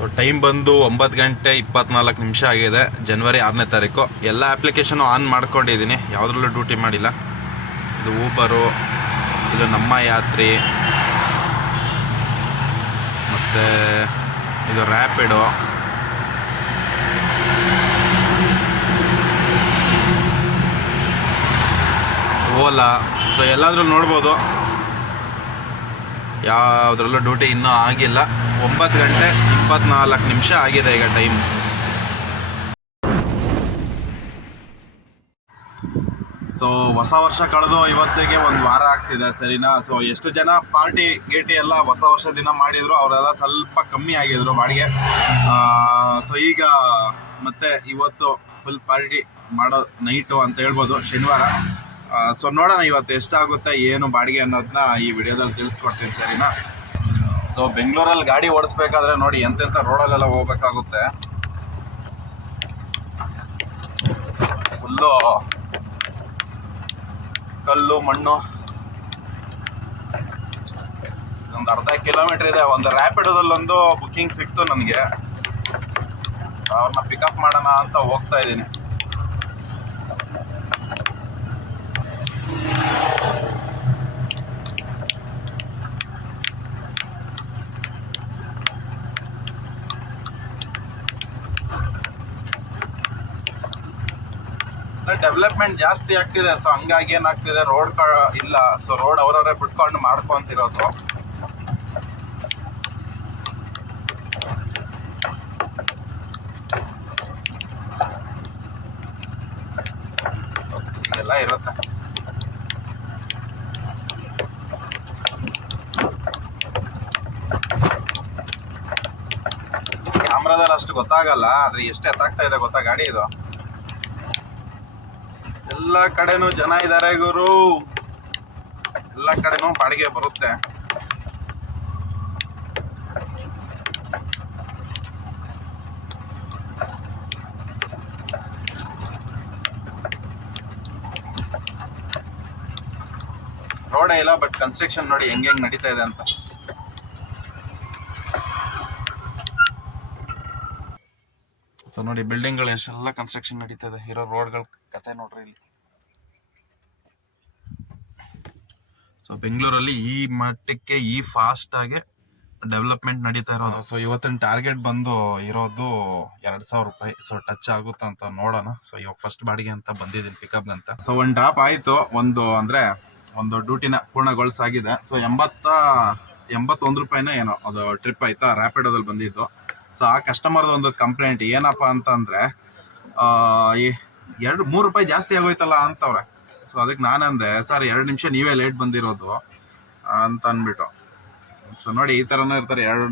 So time ಬಂದು ಒಂಬತ್ತು ಗಂಟೆ ಇಪ್ಪತ್ನಾಲ್ಕು ನಿಮಿಷ ಆಗಿದೆ. ಜನವರಿ ಆರನೇ ತಾರೀಕು. ಎಲ್ಲ ಅಪ್ಲಿಕೇಶನು ಆನ್ ಮಾಡ್ಕೊಂಡಿದ್ದೀನಿ. ಯಾವುದ್ರಲ್ಲೂ ಡ್ಯೂಟಿ ಮಾಡಿಲ್ಲ. ಇದು ಊಬರು ಇದು ನಮ್ಮ ಯಾತ್ರಿ, ಮತ್ತು ಇದು ರ್ಯಾಪಿಡು ಓಲಾ ಸೊ ಎಲ್ಲಾದರೂ ನೋಡ್ಬೋದು. ಯಾವುದ್ರಲ್ಲೂ ಡ್ಯೂಟಿ ಇನ್ನೂ ಆಗಿಲ್ಲ. ಒಂಬತ್ತು ಗಂಟೆ ಇಪ್ಪತ್ನಾಲ್ಕು ನಿಮಿಷ ಆಗಿದೆ ಈಗ ಟೈಮ್. ಸೊ ಹೊಸ ವರ್ಷ ಕಳೆದು ಇವತ್ತಿಗೆ ಒಂದು ವಾರ ಆಗ್ತಿದೆ, ಸರಿನಾ? ಸೊ ಎಷ್ಟು ಜನ ಪಾರ್ಟಿ ಗೇಟಿ ಎಲ್ಲ ಹೊಸ ವರ್ಷ ದಿನ ಮಾಡಿದ್ರು, ಅವರೆಲ್ಲ ಸ್ವಲ್ಪ ಕಮ್ಮಿ ಆಗಿದ್ರು ಬಾಡಿಗೆ. ಸೊ ಈಗ ಮತ್ತೆ ಇವತ್ತು ಫುಲ್ ಪಾರ್ಟಿ ಮಾಡೋ ನೈಟು ಅಂತ ಹೇಳ್ಬೋದು, ಶನಿವಾರ. ಸೊ ನೋಡೋಣ ಇವತ್ತು ಎಷ್ಟಾಗುತ್ತೆ, ಏನು ಬಾಡಿಗೆ ಅನ್ನೋದನ್ನ ಈ ವಿಡಿಯೋದಲ್ಲಿ ತಿಳಿಸ್ಕೊಡ್ತೀನಿ, ಸರಿನಾ? ಸೊ ಬೆಂಗಳೂರಲ್ಲಿ ಗಾಡಿ ಓಡಿಸ್ಬೇಕಾದ್ರೆ ನೋಡಿ ಎಂತೆಂಥ ರೋಡಲ್ಲೆಲ್ಲ ಹೋಗ್ಬೇಕಾಗುತ್ತೆ. ಫುಲ್ಲು ಕಲ್ಲು, ಮಣ್ಣು. ಒಂದು ಅರ್ಧ ಕಿಲೋಮೀಟರ್ ಇದೆ. ಒಂದು ರ್ಯಾಪಿಡೋದಲ್ಲೊಂದು ಬುಕ್ಕಿಂಗ್ ಸಿಕ್ತು ನನಗೆ. ಅವ್ರನ್ನ ಪಿಕಪ್ ಮಾಡೋಣ ಅಂತ ಹೋಗ್ತಾ ಇದ್ದೀನಿ. ಡೆವಲಪ್ಮೆಂಟ್ ಜಾಸ್ತಿ ಆಗ್ತಿದೆ ಸೊ ಹಂಗಾಗಿ ಏನಾಗ್ತಿದೆ ರೋಡ್ ಇಲ್ಲ ಸೊ ರೋಡ್ ಅವರವರೇ ಬಿಟ್ಕೊಂಡು ಮಾಡ್ಕೊಂತಿರೋದು ಇದೆಲ್ಲ ಇರುತ್ತೆ. ಕ್ಯಾಮ್ರಾದಲ್ಲಿ ಅಷ್ಟು ಗೊತ್ತಾಗಲ್ಲ, ಆದ್ರೆ ಎಷ್ಟು ಎತ್ತಾಗ್ತಾ ಇದೆ ಗೊತ್ತಾ ಗಾಡಿ ಇದು? ಎಲ್ಲ ಕಡೆನೂ ಜನ ಇದ್ದಾರೆ ಗುರು. ಎಲ್ಲ ಕಡೆನೂ ಬಾಡಿಗೆ ಬರುತ್ತೆ. ರೋಡೇ ಇಲ್ಲ ಬಟ್ ಕನ್ಸ್ಟ್ರಕ್ಷನ್ ನೋಡಿ ಹೆಂಗ್ ಹೆಂಗ್ ನಡೀತಾ ಇದೆ ಅಂತ. ಸೊ ನೋಡಿ ಬಿಲ್ಡಿಂಗ್ಗಳು ಎಷ್ಟೆಲ್ಲ ಕನ್ಸ್ಟ್ರಕ್ಷನ್ ನಡೀತದೆ ಇರೋ ರೋಡ್ಗಳ ಕತೆ ನೋಡ್ರಿ ಇಲ್ಲಿ. ಬೆಂಗಳೂರಲ್ಲಿ ಈ ಮಟ್ಟಕ್ಕೆ ಈ ಫಾಸ್ಟ್ ಆಗಿ ಡೆವಲಪ್ಮೆಂಟ್ ನಡೀತಾ ಇರೋದು. ಸೊ ಇವತ್ತಿನ ಟಾರ್ಗೆಟ್ ಬಂದು ಇರೋದು ಎರಡ್ ಸಾವಿರ ರೂಪಾಯಿ. ಸೊ ಟಚ್ ಆಗುತ್ತ ಅಂತ ನೋಡೋಣ. ಸೊ ಇವಾಗ ಫಸ್ಟ್ ಬಾಡಿಗೆ ಅಂತ ಬಂದಿದ್ದೀನಿ ಪಿಕಪ್ ಅಂತ. ಸೊ ಒಂದು ಡ್ರಾಪ್ ಆಯ್ತು. ಒಂದು ಅಂದ್ರೆ ಒಂದು ಡ್ಯೂಟಿನ ಪೂರ್ಣಗೊಳಿಸಾಗಿದೆ. ಸೊ ಎಂಬತ್ತ, ಎಂಬತ್ತೊಂದು ರೂಪಾಯಿನ ಏನೋ, ಅದು ಟ್ರಿಪ್ ಆಯ್ತಾ ರ್ಯಾಪಿಡೋದಲ್ಲಿ ಬಂದಿದ್ದು. ಸೊ ಆ ಕಸ್ಟಮರ್ದು ಒಂದು ಕಂಪ್ಲೇಂಟ್ ಏನಪ್ಪ ಅಂತಂದ್ರೆ ಎರಡು, ಮೂರು ರೂಪಾಯಿ ಜಾಸ್ತಿ ಆಗೋಯ್ತಲ್ಲ ಅಂತವ್ರೆ. ಸೊ ಅದಕ್ಕೆ ನಾನು ಅಂದೆ, ಸರ್, ಎರಡು ನಿಮಿಷ ನೀವೇ ಲೇಟ್ ಬಂದಿರೋದು, ಅಂತ ಅಂದ್ಬಿಟ್ಟು. ಸೊ ನೋಡಿ, ಈ ಥರನೂ ಇರ್ತಾರೆ. ಎರಡು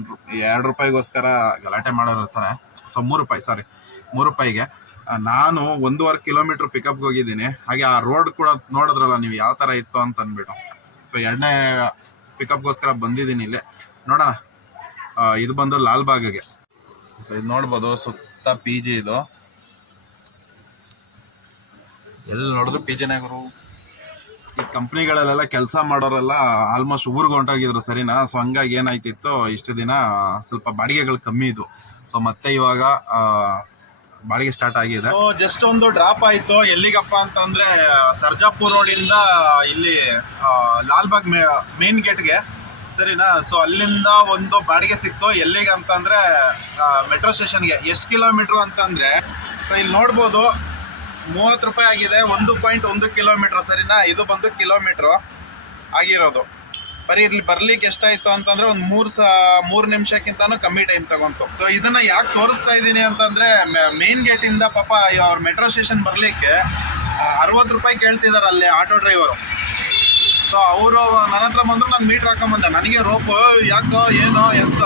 ಎರಡು ರೂಪಾಯಿಗೋಸ್ಕರ ಗಲಾಟೆ ಮಾಡೋರು ಇರ್ತಾರೆ. ಸೊ ಮೂರು ರೂಪಾಯಿ ಸಾರಿ ಮೂರು ರೂಪಾಯಿಗೆ. ನಾನು ಒಂದೂವರೆ ಕಿಲೋಮೀಟ್ರ್ ಪಿಕಪ್ಗೆ ಹೋಗಿದ್ದೀನಿ. ಹಾಗೆ ಆ ರೋಡ್ ಕೂಡ ನೋಡಿದ್ರಲ್ಲ, ನೀವು ಯಾವ ಥರ ಇತ್ತು ಅಂತ ಅಂದ್ಬಿಟ್ಟು. ಸೊ ಎರಡನೇ ಪಿಕಪ್ಗೋಸ್ಕರ ಬಂದಿದ್ದೀನಿ ಇಲ್ಲಿ. ನೋಡೋಣ. ಇದು ಬಂದು ಲಾಲ್ಬಾಗ್ಗೆ. ಸೊ ಇದು ನೋಡ್ಬೋದು, ಸುತ್ತ ಪಿ ಜಿ ಇದು. ಎಲ್ಲಿ ನೋಡಿದ್ರು ಪಿ ಜಿನೇ ಗುರು ಈ ಕಂಪ್ನಿಗಳಲ್ಲೆಲ್ಲ ಕೆಲಸ ಮಾಡೋರೆಲ್ಲ ಆಲ್ಮೋಸ್ಟ್ ಊರಿಗೆ ಹೊಂಟೋಗಿದ್ರು ಸರಿನಾ? ಸೊ ಹಂಗಾಗಿ ಏನಾಯ್ತಿತ್ತು? ಇಷ್ಟು ದಿನ ಸ್ವಲ್ಪ ಬಾಡಿಗೆಗಳು ಕಮ್ಮಿ ಇದ್ವು. ಸೊ ಮತ್ತೆ ಇವಾಗ ಬಾಡಿಗೆ ಸ್ಟಾರ್ಟ್ ಆಗಿದೆ. ಸೊ ಜಸ್ಟ್ ಒಂದು ಡ್ರಾಪ್ ಆಯಿತು. ಎಲ್ಲಿಗಪ್ಪ ಅಂತಂದರೆ, ಸರ್ಜಾಪುರ್ ರೋಡಿಂದ ಇಲ್ಲಿ ಲಾಲ್ಬಾಗ್ ಮೇ ಮೇನ್ ಗೇಟ್ಗೆ ಸರಿನಾ? ಸೊ ಅಲ್ಲಿಂದ ಒಂದು ಬಾಡಿಗೆ ಸಿಕ್ತು. ಎಲ್ಲಿಗೆ ಅಂತಂದರೆ ಮೆಟ್ರೋ ಸ್ಟೇಷನ್ಗೆ ಎಷ್ಟು ಕಿಲೋಮೀಟ್ರು ಅಂತಂದ್ರೆ ಸೊ ಇಲ್ಲಿ ನೋಡ್ಬೋದು. ಮೂವತ್ತು ರೂಪಾಯಿ ಆಗಿದೆ. ಒಂದು ಪಾಯಿಂಟ್ ಒಂದು ಕಿಲೋಮೀಟ್ರ್ ಸರಿನಾ? ಇದು ಬಂದು ಕಿಲೋಮೀಟ್ರು ಆಗಿರೋದು. ಬರೀ ಇಲ್ಲಿ ಬರ್ಲಿಕ್ಕೆ ಎಷ್ಟಾಯ್ತು ಅಂತಂದ್ರೆ ಒಂದು ಮೂರು ಸ, ಮೂರು ನಿಮಿಷಕ್ಕಿಂತನೂ ಕಮ್ಮಿ ಟೈಮ್ ತಗೊಂತು. ಸೊ ಇದನ್ನ ಯಾಕೆ ತೋರಿಸ್ತಾ ಇದ್ದೀನಿ ಅಂತಂದ್ರೆ ಮೇನ್ ಗೇಟಿಂದ ಪಾಪ ಅವ್ರ ಮೆಟ್ರೋ ಸ್ಟೇಷನ್ ಬರಲಿಕ್ಕೆ ಅರವತ್ತು ರೂಪಾಯಿ ಕೇಳ್ತಿದ್ದಾರೆ ಅಲ್ಲಿ ಆಟೋ ಡ್ರೈವರು ಸೊ ಅವರು ನನ್ನ ಹತ್ರ ಬಂದ್ರು, ನಾನು ಮೀಟ್ರ್ ಹಾಕೊಂಬಂದೆ. ನನಗೆ ರೋಪು ಯಾಕೋ, ಏನೋ, ಎಂತ?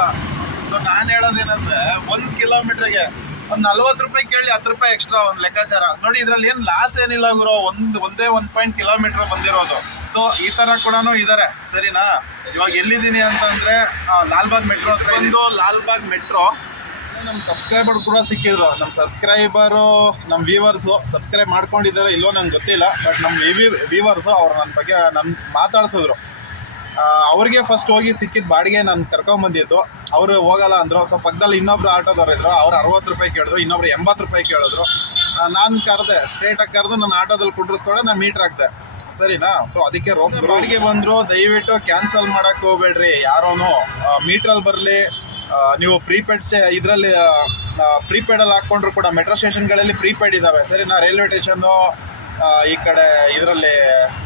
ಸೊ ನಾನು ಹೇಳೋದೇನಂದ್ರೆ, ಒಂದು ಕಿಲೋಮೀಟ್ರಿಗೆ ಒಂದು ನಲ್ವತ್ತು ರೂಪಾಯಿ ಕೇಳಿ ಹತ್ತು ರೂಪಾಯಿ ಎಕ್ಸ್ಟ್ರಾ ಒಂದು ಲೆಕ್ಕಾಚಾರ. ನೋಡಿ, ಇದ್ರಲ್ಲಿ ಏನು ಲಾಸ್ ಏನಿಲ್ಲ ಗುರು. ಒಂದು, ಒಂದೇ ಒಂದು ಪಾಯಿಂಟ್ ಕಿಲೋಮೀಟರ್ ಬಂದಿರೋದು. ಸೊ ಈ ತರ ಕೂಡ ಇದಾರೆ. ಸರಿನಾ? ಇವಾಗ ಎಲ್ಲಿದ್ದೀನಿ ಅಂತಂದ್ರೆ ಲಾಲ್ಬಾಗ್ ಮೆಟ್ರೋ ಹತ್ರ ಒಂದು ಲಾಲ್ಬಾಗ್ ಮೆಟ್ರೋ ನಮ್ಮ ಸಬ್ಸ್ಕ್ರೈಬರ್ ಕೂಡ ಸಿಕ್ಕಿದ್ರು. ನಮ್ಮ ಸಬ್ಸ್ಕ್ರೈಬರು ನಮ್ಮ ವ್ಯೂವರ್ಸು ಸಬ್ಸ್ಕ್ರೈಬ್ ಮಾಡ್ಕೊಂಡಿದ್ದಾರೆ ಇಲ್ಲೋ ನಂಗೆ ಗೊತ್ತಿಲ್ಲ. ಬಟ್ ನಮ್ಮ ವ್ಯೂವರ್ಸು ಅವ್ರು ನನ್ನ ಬಗ್ಗೆ ನನ್ನ ಮಾತಾಡ್ಸಿದ್ರು. ಅವ್ರಿಗೆ ಫಸ್ಟ್ ಹೋಗಿ ಸಿಕ್ಕಿದ ಬಾಡಿಗೆ ನಾನು ಕರ್ಕೊಂಬಂದಿದ್ದು. ಅವರು ಹೋಗಲ್ಲ ಅಂದರು. ಸೊ ಪಕ್ಕದಲ್ಲಿ ಇನ್ನೊಬ್ರು ಆಟೋದವ್ರು ಇದ್ರು ಅವ್ರು ಅರವತ್ತು ರೂಪಾಯಿ ಕೇಳಿದ್ರು. ಇನ್ನೊಬ್ರು ಎಂಬತ್ತು ರೂಪಾಯಿ ಕೇಳಿದ್ರು. ನಾನು ಕರೆದೆ. ಸ್ಟ್ರೇಟಾಗಿ ಕರೆದು ನಾನು ಆಟೋದಲ್ಲಿ ಕುಂಡ್ರಿಸ್ಕೊಂಡೆ, ನಾನು ಮೀಟ್ರ್ ಹಾಕ್ದೆ. ಸರಿನಾ? ಸೊ ಅದಕ್ಕೆ ರೋಗ ಬಾಡಿಗೆ ಬಂದರು. ದಯವಿಟ್ಟು ಕ್ಯಾನ್ಸಲ್ ಮಾಡೋಕ್ಕೆ ಹೋಗ್ಬೇಡ್ರಿ. ಯಾರೋನು ಮೀಟ್ರಲ್ಲಿ ಬರಲಿ. ನೀವು ಪ್ರೀಪೇಡ್ ಸ್ಟೇ, ಇದರಲ್ಲಿ ಪ್ರೀಪೇಡಲ್ಲಿ ಹಾಕ್ಕೊಂಡ್ರು ಕೂಡ ಮೆಟ್ರೋ ಸ್ಟೇಷನ್ಗಳಲ್ಲಿ ಪ್ರೀಪೇಡ್ ಇದ್ದಾವೆ ಸರಿನಾ? ರೈಲ್ವೆ ಸ್ಟೇಷನ್ನು ಈ ಕಡೆ ಇದರಲ್ಲಿ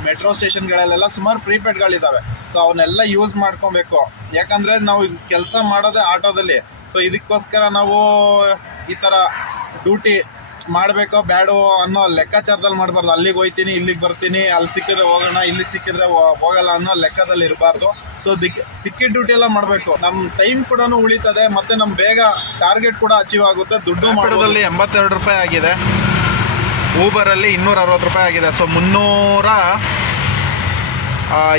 ಮೆಟ್ರೋ ಸ್ಟೇಷನ್ಗಳಲ್ಲೆಲ್ಲ ಸುಮಾರು ಪ್ರೀಪೇಡ್ಗಳಿದ್ದಾವೆ ಸೊ ಅವನ್ನೆಲ್ಲ ಯೂಸ್ ಮಾಡ್ಕೊಬೇಕು. ಯಾಕಂದರೆ ನಾವು ಕೆಲಸ ಮಾಡೋದೇ ಆಟೋದಲ್ಲಿ. ಸೊ ಇದಕ್ಕೋಸ್ಕರ ನಾವು ಈ ಥರ ಡ್ಯೂಟಿ ಮಾಡಬೇಕೋ ಬ್ಯಾಡೋ ಅನ್ನೋ ಲೆಕ್ಕಾಚಾರದಲ್ಲಿ ಮಾಡಬಾರ್ದು. ಅಲ್ಲಿಗೆ ಹೋಗ್ತೀನಿ ಇಲ್ಲಿಗೆ ಬರ್ತೀನಿ ಅಲ್ಲಿ ಸಿಕ್ಕಿದ್ರೆ ಹೋಗೋಣ ಇಲ್ಲಿಗೆ ಸಿಕ್ಕಿದ್ರೆ ಹೋಗಲ್ಲ ಅನ್ನೋ ಲೆಕ್ಕದಲ್ಲಿ ಇರಬಾರ್ದು. ಸೊ ದಿಕ್ ಸಿಕ್ಕಿದ ಡ್ಯೂಟಿ ಎಲ್ಲ ಮಾಡಬೇಕು. ನಮ್ಮ ಟೈಮ್ ಕೂಡ ಉಳಿತದೆ ಮತ್ತು ನಮ್ಮ ಬೇಗ ಟಾರ್ಗೆಟ್ ಕೂಡ ಅಚೀವ್ ಆಗುತ್ತೆ. ದುಡ್ಡು ಮಾಡೋದಲ್ಲಿ ಎಂಬತ್ತೆರಡು ರೂಪಾಯಿ ಆಗಿದೆ. ಊಬರಲ್ಲಿ ಇನ್ನೂರ ಅರವತ್ತು ರೂಪಾಯಿ ಆಗಿದೆ. ಸೊ ಮುನ್ನೂರ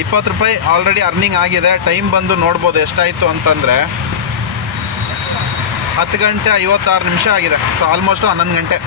ಇಪ್ಪತ್ತು ರೂಪಾಯಿ ಆಲ್ರೆಡಿ ಅರ್ನಿಂಗ್ ಆಗಿದೆ. ಟೈಮ್ ಬಂದು ನೋಡ್ಬೋದು ಎಷ್ಟಾಯಿತು ಅಂತಂದರೆ ಹತ್ತು ಗಂಟೆ ಐವತ್ತಾರು ನಿಮಿಷ ಆಗಿದೆ. ಸೊ ಆಲ್ಮೋಸ್ಟ್ ಹನ್ನೊಂದು ಗಂಟೆ.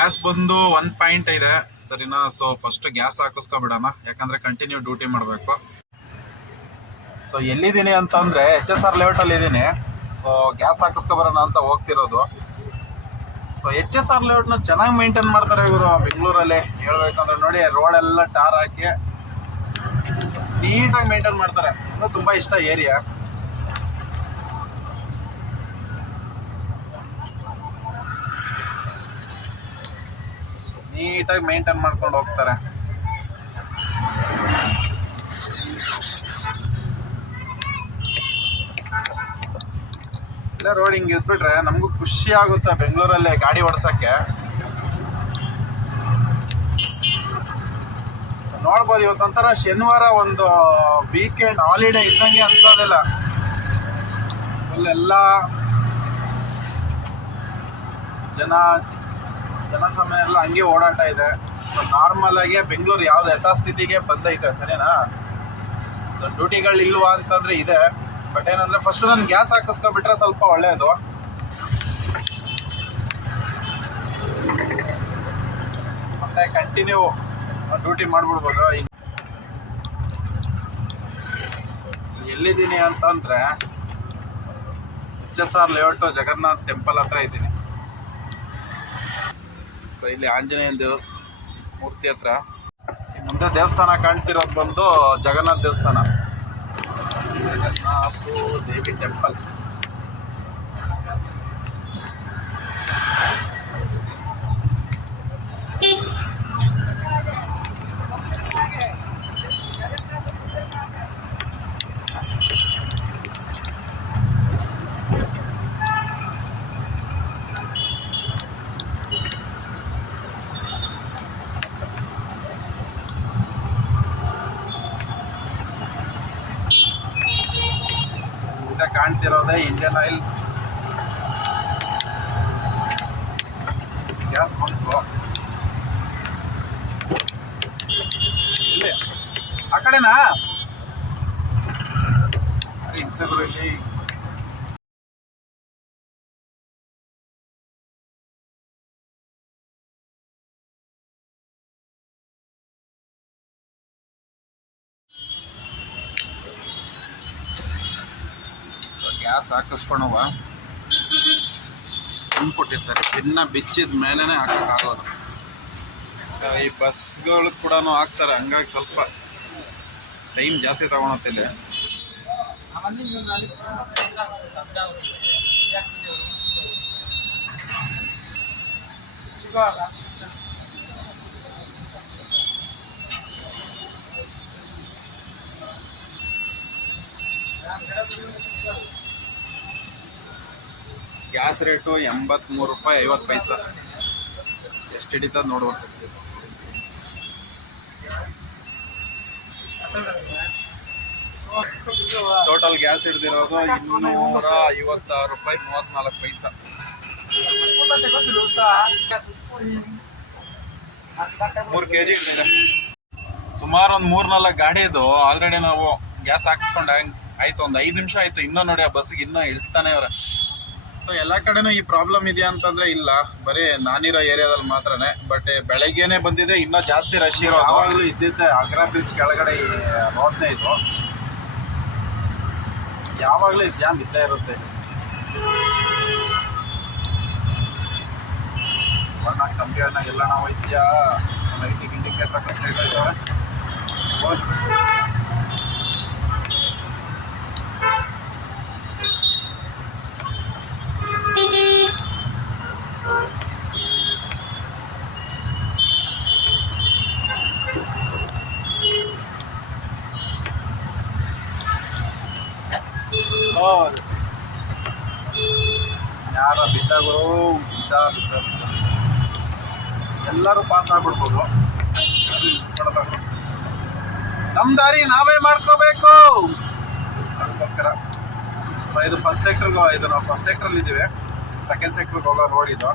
ಗ್ಯಾಸ್ ಬಂದು ಒನ್ ಪಾಯಿಂಟ್ ಇದೆ. ಸರಿನಾ? ಸೊ ಫಸ್ಟ್ ಗ್ಯಾಸ್ ಹಾಕಿಸ್ಕೊಬಿಡೋಣ. ಯಾಕಂದ್ರೆ ಕಂಟಿನ್ಯೂ ಡ್ಯೂಟಿ ಮಾಡಬೇಕು. ಸೊ ಎಲ್ಲಿದ್ದೀನಿ ಅಂತಂದ್ರೆ ಎಚ್ ಎಸ್ ಆರ್ ಲೇಔಟಲ್ಲಿ ಇದ್ದೀನಿ ಸೊ ಗ್ಯಾಸ್ ಹಾಕಿಸ್ಕೊಬರೋಣ ಅಂತ ಹೋಗ್ತಿರೋದು. ಸೊ ಎಚ್ ಎಸ್ ಆರ್ ಲೇಔಟ್ನ ಚೆನ್ನಾಗಿ ಮೇಂಟೈನ್ ಮಾಡ್ತಾರೆ ಇವರು ಬೆಂಗಳೂರಲ್ಲಿ. ಹೇಳ್ಬೇಕಂದ್ರೆ ನೋಡಿ ರೋಡ್ ಎಲ್ಲ ಟಾರ್ ಹಾಕಿ ನೀಟಾಗಿ ಮೇಂಟೈನ್ ಮಾಡ್ತಾರೆ. ತುಂಬ ಇಷ್ಟ ಏರಿಯಾ ನೀಟಾಗಿ ಮೇಂಟೈನ್ ಮಾಡ್ಕೊಂಡು ಹೋಗ್ತಾರೆ. ಇಲ್ಲ ರೋಡ್ ಹಿಂಗೆ ಇದ್ಬಿಟ್ರೆ ನಮಗೂ ಖುಷಿ ಆಗುತ್ತೆ ಬೆಂಗಳೂರಲ್ಲಿ ಗಾಡಿ ಓಡಿಸೋಕ್ಕೆ. ನೋಡ್ಬೋದು ಇವತ್ತೊಂಥರ ಶನಿವಾರ ಒಂದು ವೀಕೆಂಡ್ ಹಾಲಿಡೇ ಇದ್ದಂಗೆ ಅನ್ಸೋದಿಲ್ಲ. ಅಲ್ಲೆಲ್ಲ ಜನ ಜನಸಮಯ ಎಲ್ಲ ಹಂಗೆ ಓಡಾಟ ಇದೆ. ನಾರ್ಮಲ್ ಆಗಿ ಬೆಂಗಳೂರು ಯಾವ್ದು ಯಥಾಸ್ಥಿತಿಗೆ ಬಂದೈತೆ, ಸರಿನಾ? ಡ್ಯೂಟಿಗಳು ಇಲ್ವಾ ಅಂತಂದ್ರೆ ಇದೆ. ಬಟ್ ಏನಂದ್ರೆ ಫಸ್ಟ್ ನಾನು ಗ್ಯಾಸ್ ಹಾಕಿಸ್ಕೊಬಿಟ್ರೆ ಸ್ವಲ್ಪ ಒಳ್ಳೇದು. ಮತ್ತೆ ಕಂಟಿನ್ಯೂ ಡ್ಯೂಟಿ ಮಾಡ್ಬಿಡ್ಬೋದು. ಎಲ್ಲಿದ್ದೀನಿ ಅಂತಂದ್ರೆ H S R layout, Jagannath temple ಹತ್ರ ಇದ್ದೀನಿ. ಸೊ ಇಲ್ಲಿ ಆಂಜನೇಯನ ದೇವ್ ಮೂರ್ತಿ ಹತ್ರ. ಮುಂದೆ ದೇವಸ್ಥಾನ ಕಾಣ್ತಿರೋದು ಬಂದು ಜಗನ್ನಾಥ ದೇವಸ್ಥಾನ. ಜಗನ್ನಾಥ ದೇವಿ ಟೆಂಪಲ್ ಮುಂದೆ ಕಾಣ್ತಿರೋದೇ ಗ್ಯಾಸ್ ಹಾಕಿಸ್ಕೊಳವ ಪಿನ್ ಕೊಟ್ಟಿರ್ತಾರೆ. ಪಿನ್ನ ಬಿಚ್ಚಿದ ಮೇಲೇ ಹಾಕೋಕ್ಕಾಗೋದು ಈ ಬಸ್ಗಳು ಕೂಡ ಹಾಕ್ತಾರೆ. ಹಂಗಾಗಿ ಸ್ವಲ್ಪ ಟೈಮ್ ಜಾಸ್ತಿ ತಗೊಳತ್ತಿಲ್ಲ ಗ್ಯಾಸ್ ರೇಟು ಎಂಬತ್ಮೂರು ರೂಪಾಯಿ ಐವತ್ತು ಪೈಸೆ. ಎಷ್ಟು ಹಿಡಿತದ ನೋಡುವ ಟೋಟಲ್ ಗ್ಯಾಸ್ ಹಿಡ್ದಿರೋದು ಇನ್ನೂರ ಐವತ್ತಾರು ರೂಪಾಯಿ, ಮೂವತ್ನಾಲ್ಕು ಪೈಸೆ. ಮೂರು ಕೆ ಜಿ ಹಿಡಿದಿದೆ. ಸುಮಾರು ಒಂದು ಮೂರ್ನಾಲ್ಕು ಗಾಡಿ ಇದು. ಆಲ್ರೆಡಿ ನಾವು ಗ್ಯಾಸ್ ಹಾಕ್ಸ್ಕೊಂಡು ಆಯ್ತು. ಒಂದು ಐದು ನಿಮಿಷ ಆಯ್ತು. ಇನ್ನೂ ನೋಡಿ ಆ ಬಸ್ಸಿಗೆ ಇನ್ನೂ ಇಳಿಸ್ತಾನೆ ಅವ್ರೆ ಸೊ ಎಲ್ಲ ಕಡೆನೂ ಈ ಪ್ರಾಬ್ಲಮ್ ಇದೆಯಾ ಅಂತಂದ್ರೆ ಇಲ್ಲ. ಬರೀ ನಾನಿರೋ ಏರಿಯಾದಲ್ಲಿ ಮಾತ್ರನೇ. ಬಟ್ ಬೆಳಗ್ಗೆನೆ ಬಂದಿದ್ರೆ ಇನ್ನೂ ಜಾಸ್ತಿ ರಶ್ ಇರೋ ಯಾವಾಗಲೂ ಇದ್ದಿದ್ದೆ ಆಗ್ರಾ ಬ್ರಿಡ್ಜ್ ಕೆಳಗಡೆ ರೋಡ್ನೇ ಇದು ಯಾವಾಗಲೂ ಜಾಮ್ ಇದ್ದೇ ಇರುತ್ತೆ. ವರ್ಣ ಎಲ್ಲ ನಾವು ಇದೆಯಾ? ಇಂಡಿಕೇಟರ್ ಕಷ್ಟ ಇದ್ದಾವೆ ಹೋಗಿ ಹೋಗಿ. ಯಾರ ಬಿದ್ದಾಗಳು ಬಿದ್ದ ಬಿದ್ದ ಬಿದ್ದ. ಎಲ್ಲರೂ ಪಾಸ್ ಆಗ್ಬಿಡ್ಬೋದು ಯಾರು ನಿಲ್ಸ್ಕೊಳ್ಬಾರ್ದು. ನಮ್ ದಾರಿ ನಾವೇ ಮಾಡ್ಕೋಬೇಕು. ಅದಕ್ಕೋಸ್ಕರ ಇದು ಫಸ್ಟ್ ಸೆಕ್ಟರ್ಗೆ ಇದು ನಾವು ಫಸ್ಟ್ ಸೆಕ್ಟ್ರಲ್ಲಿ ಇದ್ದೀವಿ ಸೆಕೆಂಡ್ ಸೆಕ್ಟ್ರಿಗೆ ಹೋಗೋ ರೋಡ್ ಇದು.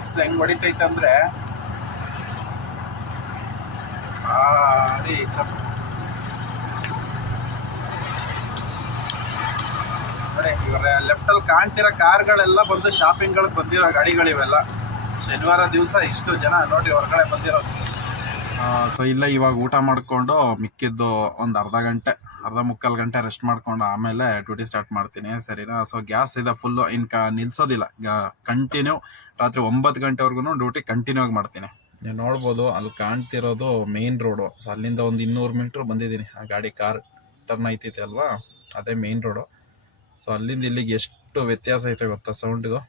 ಇಷ್ಟು ಹೆಂಗ್ ಹೊಡಿತೈತೆ ಅಂದ್ರೆ ಐತಪ್ಪ. ನೋಡಿ ಅಲ್ಲಿ ಕಾಣ್ತಿರೋ ಕಾರ್ಗಳೆಲ್ಲ ಬಂದು ಶಾಪಿಂಗ್ ಗಳಿಗೆ ಬಂದಿರೋ ಗಾಡಿಗಳಿವೆಲ್ಲ. ಶನಿವಾರ ದಿವಸ ಇಷ್ಟು ಜನ ನೋಡಿ ಹೊರಗಡೆ ಬಂದಿರೋದು. ಸೊ ಇಲ್ಲ, ಇವಾಗ ಊಟ ಮಾಡಿಕೊಂಡು ಮಿಕ್ಕಿದ್ದು ಒಂದು ಅರ್ಧ ಗಂಟೆ, ಅರ್ಧ ಮುಕ್ಕಾಲು ಗಂಟೆ ರೆಸ್ಟ್ ಮಾಡ್ಕೊಂಡು ಆಮೇಲೆ ಡ್ಯೂಟಿ ಸ್ಟಾರ್ಟ್ ಮಾಡ್ತೀನಿ, ಸರಿನಾ? ಸೊ ಗ್ಯಾಸ್ ಇದೆ ಫುಲ್ಲು ಇನ್ಕ ನಿಲ್ಸೋದಿಲ್ಲ. ಕಂಟಿನ್ಯೂ ರಾತ್ರಿ ಒಂಬತ್ತು ಗಂಟೆವರೆಗೂ ಡ್ಯೂಟಿ ಕಂಟಿನ್ಯೂ ಆಗಿ ಮಾಡ್ತೀನಿ. ನೀವು ನೋಡ್ಬೋದು ಅಲ್ಲಿ ಕಾಣ್ತಿರೋದು ಮೇನ್ ರೋಡು ಸೊ ಅಲ್ಲಿಂದ ಒಂದು ಇನ್ನೂರು ಮೀಟ್ರ್ ಬಂದಿದ್ದೀನಿ, ಆ ಗಾಡಿ ಕಾರ್ ಟರ್ನ್ ಐತೈತೆ ಅಲ್ವಾ? ಅದೇ ಮೇನ್ ರೋಡು ಸೊ ಅಲ್ಲಿಂದ ಇಲ್ಲಿಗೆ ಎಷ್ಟು ವ್ಯತ್ಯಾಸ ಐತೆ ಗೊತ್ತಾ ಸೌಂಡ್ಗೂ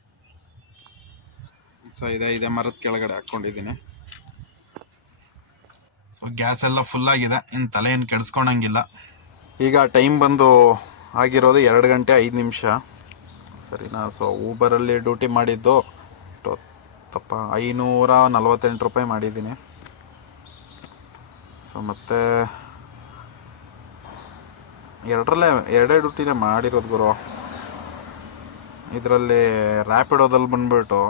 ಸೊ ಇದೆ ಇದೆ ಮರದ ಕೆಳಗಡೆ ಹಾಕ್ಕೊಂಡಿದ್ದೀನಿ ಸೊ ಗ್ಯಾಸ್ ಎಲ್ಲ ಫುಲ್ ಆಗಿದೆ. ಇನ್ನು ತಲೆ ಏನು ಕೆಡಿಸ್ಕೊಳಂಗಿಲ್ಲ ಈಗ ಟೈಮ್ ಬಂದು ಆಗಿರೋದು ಎರಡು ಗಂಟೆ ಐದು ನಿಮಿಷ. ಸರಿನಾ? ಸೊ ಊಬರಲ್ಲಿ ಡ್ಯೂಟಿ ಮಾಡಿದ್ದು ತಪ್ಪ, ಐನೂರ ನಲ್ವತ್ತೆಂಟು ರೂಪಾಯಿ ಮಾಡಿದ್ದೀನಿ. ಸೊ ಮತ್ತೆ ಎರಡರಲ್ಲೇ, ಎರಡೇ ಡ್ಯೂಟಿನೇ ಮಾಡಿರೋದು ಗುರು. ಇದರಲ್ಲಿ ರ್ಯಾಪಿಡೋದಲ್ಲಿ ಬಂದ್ಬಿಟ್ಟು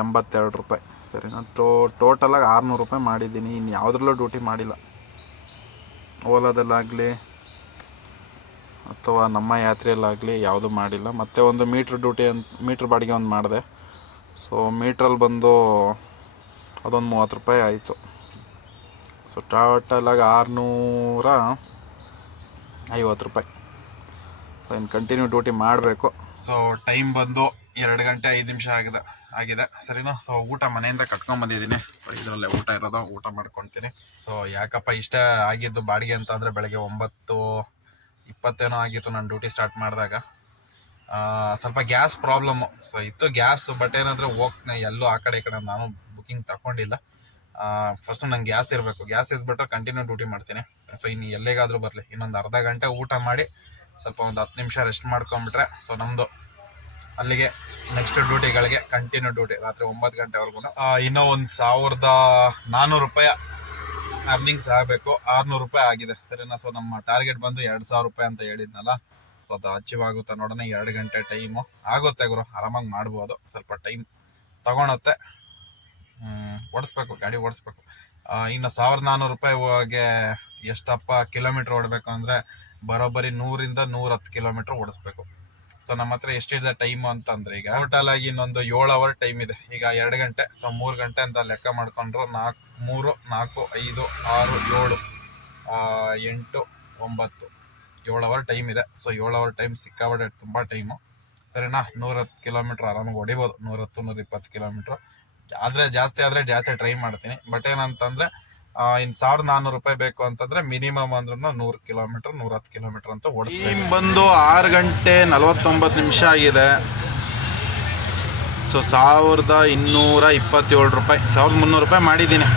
ಎಂಬತ್ತೆರಡು ರೂಪಾಯಿ. ಸರಿ, ನಾನು ಟೋ ಟೋಟಲಾಗಿ ಆರುನೂರು ರೂಪಾಯಿ ಮಾಡಿದ್ದೀನಿ. ಇನ್ನು ಯಾವುದ್ರಲ್ಲೂ ಡ್ಯೂಟಿ ಮಾಡಿಲ್ಲ. ಓಲಾದಲ್ಲಾಗಲಿ ಅಥವಾ ನಮ್ಮ ಯಾತ್ರೆಯಲ್ಲಾಗಲಿ ಯಾವುದೂ ಮಾಡಿಲ್ಲ. ಮತ್ತೆ ಒಂದು ಮೀಟ್ರ್ ಡ್ಯೂಟಿ ಅಂತ ಮೀಟ್ರ್ ಬಾಡಿಗೆ ಒಂದು ಮಾಡಿದೆ. ಸೊ ಮೀಟ್ರಲ್ಲಿ ಬಂದು ಅದೊಂದು ಮೂವತ್ತು ರೂಪಾಯಿ ಆಯಿತು. ಸೊ ಟೋಟಲಾಗಿ ಆರುನೂರ ಐವತ್ತು ರೂಪಾಯಿ. ಸೊ ಇನ್ನು ಕಂಟಿನ್ಯೂ ಡ್ಯೂಟಿ ಮಾಡಬೇಕು. ಸೊ ಟೈಮ್ ಬಂದು ಎರಡು ಗಂಟೆ ಐದು ನಿಮಿಷ ಆಗಿದೆ. ಆಗಿದೆ. ಸರಿನಾ? ಸೊ ಊಟ ಮನೆಯಿಂದ ಕಟ್ಕೊಂಡ್ ಬಂದಿದ್ದೀನಿ. ಸೊ ಇದರಲ್ಲೇ ಊಟ ಇರೋದು, ಊಟ ಮಾಡ್ಕೊತೀನಿ. ಸೊ ಯಾಕಪ್ಪ ಇಷ್ಟ ಆಗಿದ್ದು ಬಾಡಿಗೆ ಅಂತ ಅಂದರೆ ಬೆಳಗ್ಗೆ ಒಂಬತ್ತು ಇಪ್ಪತ್ತೇನೋ ಆಗಿತ್ತು ನಾನು ಡ್ಯೂಟಿ ಸ್ಟಾರ್ಟ್ ಮಾಡಿದಾಗ. ಸ್ವಲ್ಪ ಗ್ಯಾಸ್ ಪ್ರಾಬ್ಲಮ್ಮು ಸೊ ಇತ್ತು ಗ್ಯಾಸ್ ಬಟ್ ಏನಂದರೆ ಹೋಗ್ತೀನಿ. ಎಲ್ಲೂ ಆ ಕಡೆ ಈ ಕಡೆ ನಾನು ಬುಕಿಂಗ್ ತಗೊಂಡಿಲ್ಲ. ಫಸ್ಟ್ ನಂಗೆ ಗ್ಯಾಸ್ ಇರಬೇಕು. ಗ್ಯಾಸ್ ಇದ್ಬಿಟ್ರೆ ಕಂಟಿನ್ಯೂ ಡ್ಯೂಟಿ ಮಾಡ್ತೀನಿ. ಸೊ ಇನ್ನು ಎಲ್ಲಿಗಾದರೂ ಬರಲಿ. ಇನ್ನೊಂದು ಅರ್ಧ ಗಂಟೆ ಊಟ ಮಾಡಿ ಸ್ವಲ್ಪ ಒಂದು ಹತ್ತು ನಿಮಿಷ ರೆಸ್ಟ್ ಮಾಡ್ಕೊಂಬಿಟ್ರೆ ಸೊ ನಮ್ಮದು ಅಲ್ಲಿಗೆ ನೆಕ್ಸ್ಟ್ ಡ್ಯೂಟಿಗಳಿಗೆ ಕಂಟಿನ್ಯೂ ಡ್ಯೂಟಿ ರಾತ್ರಿ ಒಂಬತ್ತು ಗಂಟೆವರೆಗೂ. ಇನ್ನೂ ಒಂದು ಸಾವಿರದ ನಾನ್ನೂರು ರೂಪಾಯಿ ಅರ್ನಿಂಗ್ಸ್ ಆಗಬೇಕು. ಆರುನೂರು ರೂಪಾಯಿ ಆಗಿದೆ. ಸರಿನಾ? ಸೊ ನಮ್ಮ ಟಾರ್ಗೆಟ್ ಬಂದು ಎರಡು ಸಾವಿರ ರೂಪಾಯಿ ಅಂತ ಹೇಳಿದ್ನಲ್ಲ. ಸೊ ಅದು ಅಚೀವ್ ಆಗುತ್ತೆ ನೋಡೋಣ. ಎರಡು ಗಂಟೆ ಟೈಮು ಆಗುತ್ತೆ ಗುರು. ಆರಾಮಾಗಿ ಮಾಡ್ಬೋದು. ಸ್ವಲ್ಪ ಟೈಮ್ ತಗೊಳತ್ತೆ. ಓಡಿಸ್ಬೇಕು. ಗಾಡಿ ಓಡಿಸ್ಬೇಕು. ಇನ್ನು ಸಾವಿರದ ನಾನ್ನೂರು ರೂಪಾಯಿಗೆ ಎಷ್ಟಪ್ಪ ಕಿಲೋಮೀಟ್ರ್ ಓಡಬೇಕು ಅಂದರೆ ಬರೋಬ್ಬರಿ ನೂರಿಂದ ನೂರ ಹತ್ತು ಕಿಲೋಮೀಟ್ರ್ ಓಡಿಸ್ಬೇಕು. ಸೊ ನಮ್ಮ ಹತ್ರ ಎಷ್ಟಿದೆ ಟೈಮ್ ಅಂತಂದ್ರೆ ಈಗ ಟೋಟಲ್ ಆಗಿ ಇನ್ನೊಂದು ಏಳು ಅವರ್ ಟೈಮ್ ಇದೆ. ಈಗ ಎರಡು ಗಂಟೆ ಸೊ ಮೂರು ಗಂಟೆ ಅಂತ ಲೆಕ್ಕ ಮಾಡ್ಕೊಂಡ್ರು ನಾಲ್ಕು ಮೂರು, ನಾಲ್ಕು, ಐದು, ಆರು, ಏಳು ಎಂಟು, ಒಂಬತ್ತು. ಏಳು ಅವರ್ ಟೈಮ್ ಇದೆ. ಸೊ ಏಳು ಅವರ್ ಟೈಮ್ ಸಿಕ್ಕಾಪಟ್ಟೆ ತುಂಬ ಟೈಮು ಸರಿನಾ? ನೂರತ್ತು ಕಿಲೋಮೀಟ್ರ್ ಆರಾಮಾಗಿ ಹೊಡಿಬೋದು. ನೂರತ್ತು ನೂರ ಇಪ್ಪತ್ತು ಕಿಲೋಮೀಟ್ರ್ ಆದರೆ ಜಾಸ್ತಿ ಆದರೆ ಜಾಸ್ತಿ ಟ್ರೈ ಮಾಡ್ತೀನಿ. ಬಟ್ ಏನಂತಂದರೆ ಇನ್ನು ಸಾವಿರದ ನಾನ್ನೂರು ರೂಪಾಯಿ ಬೇಕು ಅಂತಂದ್ರೆ ಮಿನಿಮಮ್ ಅಂದ್ರೆ ನೂರು ಕಿಲೋಮೀಟರ್ ನೂರ ಹತ್ತು ಕಿಲೋಮೀಟರ್ ಅಂತ ಓಡಿಸ್ತೀನಿ ಬಂದು ಆರು ಗಂಟೆ ನಲವತ್ತೊಂಬತ್ತು ನಿಮಿಷ ಆಗಿದೆ. ಸೊ ಸಾವಿರದ ಇನ್ನೂರ ಇಪ್ಪತ್ತೇಳು ರೂಪಾಯಿ, ಸಾವಿರದ ಮುನ್ನೂರು ರೂಪಾಯಿ ಮಾಡಿದ್ದೀನಿ.